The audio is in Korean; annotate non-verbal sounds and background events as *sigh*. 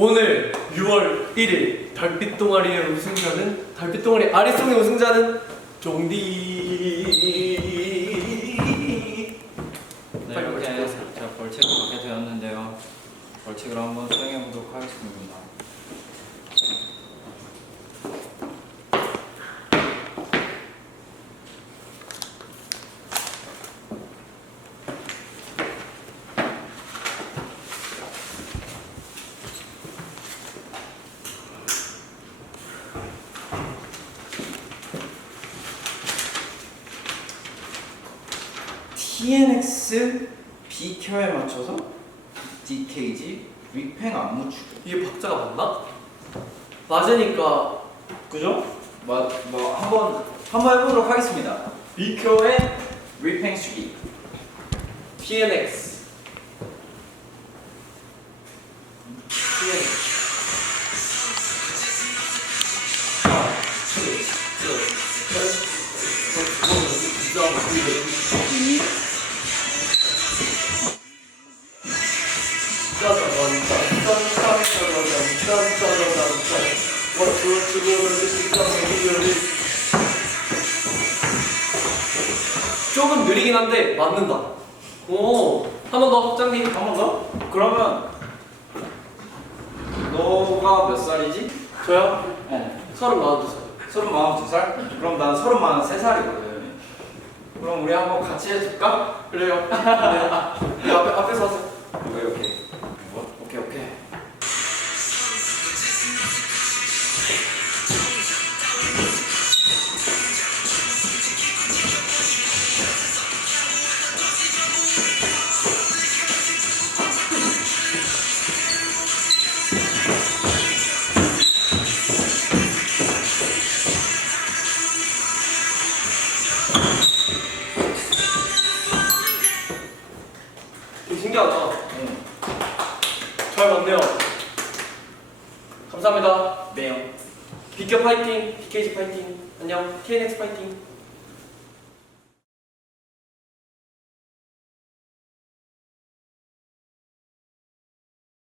오늘 6월 1일 달빛 동아리의 우승자는 달빛 동아리 아리송의 우승자는 종디. 네, 이렇게 제가 벌칙을 받게 되었는데요. 벌칙을 한번 수행해 보도록 하겠습니다. TNX B켜에 맞춰서 DKG 리팽 안무 추 이게 박자가 맞나? 맞으니까 그죠? 뭐, 뭐 한번 한번 해보도록 하겠습니다 B켜의 리팽 수기 PNX. PNX. 하나, 둘, 셋, 넷, 조금 느리긴 한데 맞는다. 오, 한 번 더, 짱님. 한번 더? 그러면 너가 몇 살이지? 저요? 어 서른 마흔 두 살. 서른 마흔 두 살? 그럼 난 서른 마흔 세 살이거든 그럼 우리 한번 같이 해줄까? 그래요. *laughs* 네. 앞에 앞에서 하세요. 신기하다. 응. 잘 맞네요. 감사합니다. 네요 비켜 파이팅, BKG 파이팅. 안녕, TNX 파이팅.